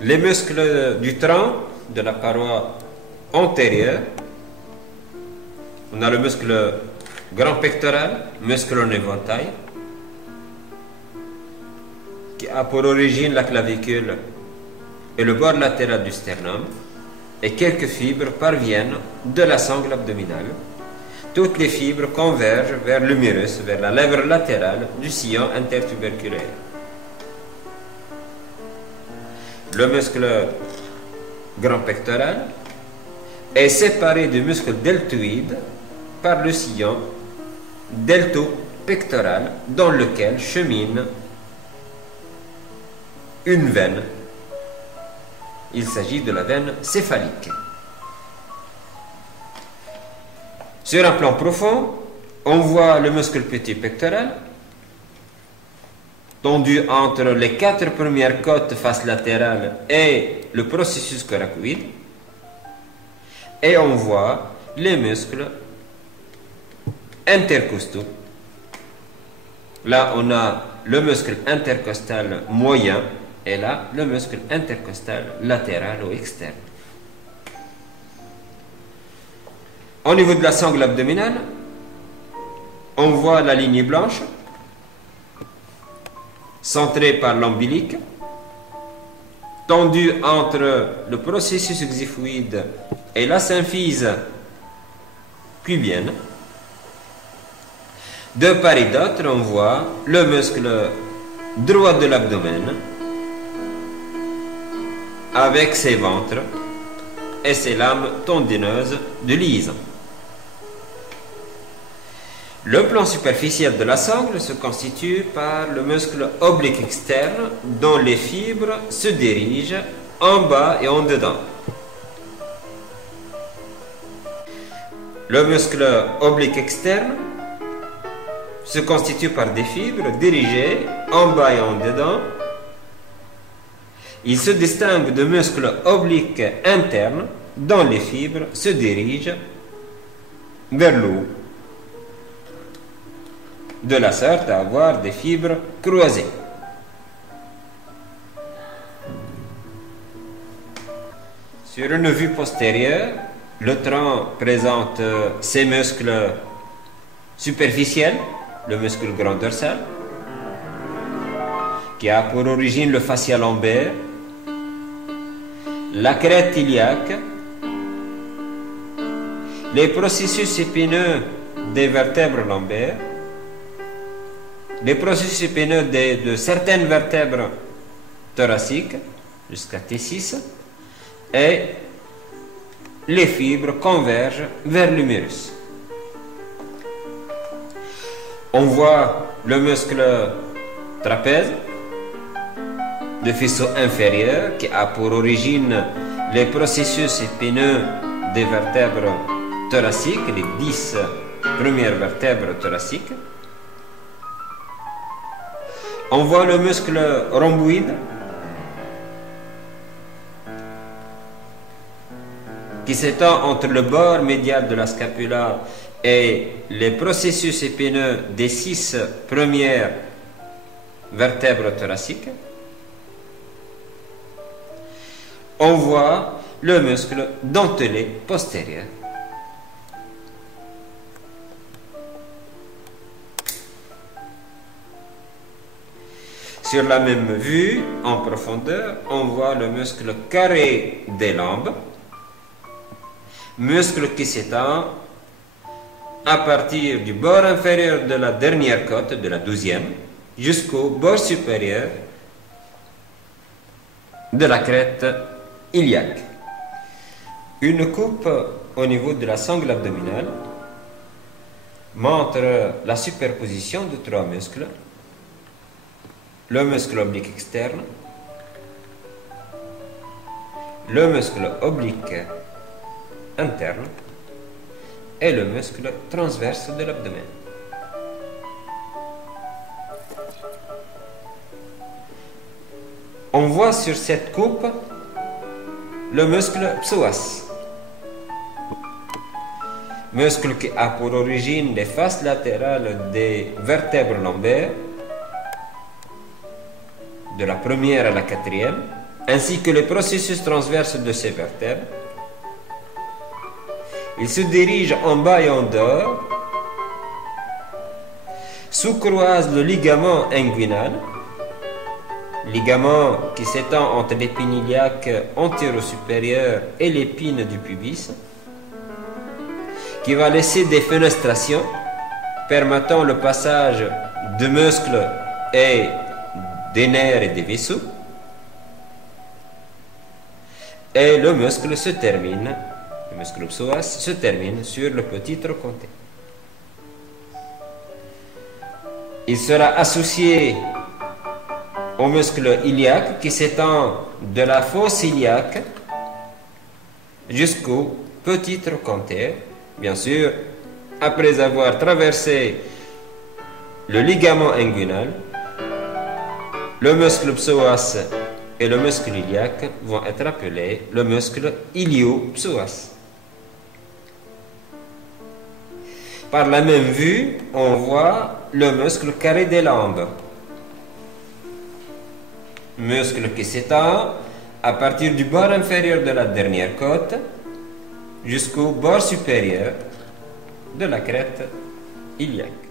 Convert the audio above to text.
les muscles du tronc, de la paroi antérieure. On a le muscle grand pectoral, muscle en éventail, qui a pour origine la clavicule et le bord latéral du sternum, et quelques fibres parviennent de la sangle abdominale. Toutes les fibres convergent vers l'humérus, vers la lèvre latérale du sillon intertuberculaire. Le muscle grand pectoral est séparé du muscle deltoïde par le sillon delto-pectoral dans lequel chemine une veine. Il s'agit de la veine céphalique. Sur un plan profond, on voit le muscle petit pectoral tendu entre les 4 premières côtes face latérale et le processus coracoïde, et on voit les muscles intercostaux. Là, on a le muscle intercostal moyen et là, le muscle intercostal latéral ou externe. Au niveau de la sangle abdominale, on voit la ligne blanche centrée par l'ombilique, tendue entre le processus xiphoïde et la symphyse pubienne. De part et d'autre, on voit le muscle droit de l'abdomen avec ses ventres et ses lames tendineuses de liaison. Le plan superficiel de la sangle se constitue par le muscle oblique externe dont les fibres se dirigent en bas et en dedans. Le muscle oblique externe se constitue par des fibres dirigées en bas et en dedans. Il se distingue de muscles obliques internes dont les fibres se dirigent vers le haut, de la sorte à avoir des fibres croisées. Sur une vue postérieure, le tronc présente ses muscles superficiels, le muscle grand dorsal, qui a pour origine le fascia lombaire, la crête iliaque, les processus épineux des vertèbres lombaires, les processus épineux de certaines vertèbres thoraciques jusqu'à T6, et les fibres convergent vers l'humérus. On voit le muscle trapèze de faisceau inférieur qui a pour origine les processus épineux des vertèbres thoraciques, les 10 premières vertèbres thoraciques. On voit le muscle rhomboïde qui s'étend entre le bord médial de la scapula et les processus épineux des 6 premières vertèbres thoraciques. On voit le muscle dentelé postérieur. Sur la même vue, en profondeur, on voit le muscle carré des lombes, muscle qui s'étend à partir du bord inférieur de la dernière côte, de la 12e, jusqu'au bord supérieur de la crête iliaque. Une coupe au niveau de la sangle abdominale montre la superposition de 3 muscles: le muscle oblique externe, le muscle oblique interne et le muscle transverse de l'abdomen. On voit sur cette coupe le muscle psoas, muscle qui a pour origine les faces latérales des vertèbres lombaires, de la première à la 4e, ainsi que les processus transverses de ces vertèbres. Il se dirige en bas et en dehors, sous-croise le ligament inguinal, ligament qui s'étend entre l'épine iliaque antéro-supérieure et l'épine du pubis, qui va laisser des fenestrations permettant le passage de muscles et des nerfs et des vaisseaux. Et le muscle psoas se termine sur le petit trochanter. Il sera associé au muscle iliaque qui s'étend de la fosse iliaque jusqu'au petit trochanter. Bien sûr, après avoir traversé le ligament inguinal, le muscle psoas et le muscle iliaque vont être appelés le muscle ilio-psoas. Par la même vue, on voit le muscle carré des lambes, muscle qui s'étend à partir du bord inférieur de la dernière côte jusqu'au bord supérieur de la crête iliaque.